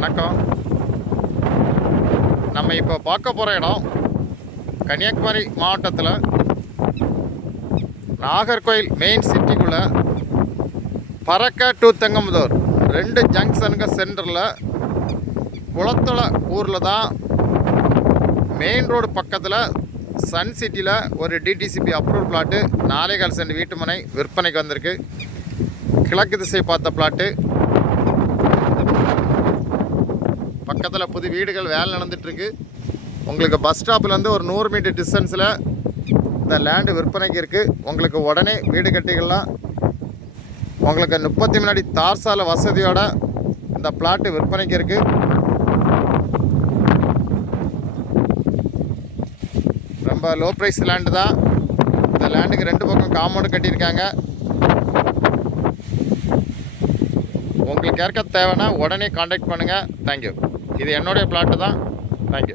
வணக்கம். நம்ம இப்போ பார்க்க போகிற இடம் கன்னியாகுமரி மாவட்டத்தில் நாகர்கோயில் மெயின் சிட்டிக்குள்ளே பறக்க டு தெங்கம்புதூர் 2 ஜங்ஷனுக்கு சென்டரில் குளத்தொலை ஊரில் தான் மெயின் ரோடு பக்கத்தில் சன் சிட்டியில் ஒரு டிடிசிபி அப்ரூவல் பிளாட்டு 4.25 சென்ட் வீட்டுமனை விற்பனைக்கு வந்திருக்கு. கிழக்கு திசை பார்த்த பிளாட்டு. பக்கத்தில் புது வீடுகள் வேலை நடந்துகிட்ருக்கு. உங்களுக்கு பஸ் ஸ்டாப்லேருந்து ஒரு 100 மீட்டர் டிஸ்டன்ஸில் இந்த லேண்டு விற்பனைக்கு இருக்குது. உங்களுக்கு உடனே வீடு கட்டிக்கலாம். உங்களுக்கு 33 அடி தார் சாலை வசதியோட இந்த பிளாட்டு விற்பனைக்கு இருக்குது. ரொம்ப லோ ப்ரைஸ் லேண்டு தான். இந்த லேண்டுக்கு 2 பக்கம் காம்பவுண்டு கட்டியிருக்காங்க. உங்களுக்கு யாருக்கா தேவைன்னா உடனே காண்டாக்ட் பண்ணுங்கள். தேங்க்யூ. இது என்னுடைய பிளாட்டு தான். தேங்க்யூ.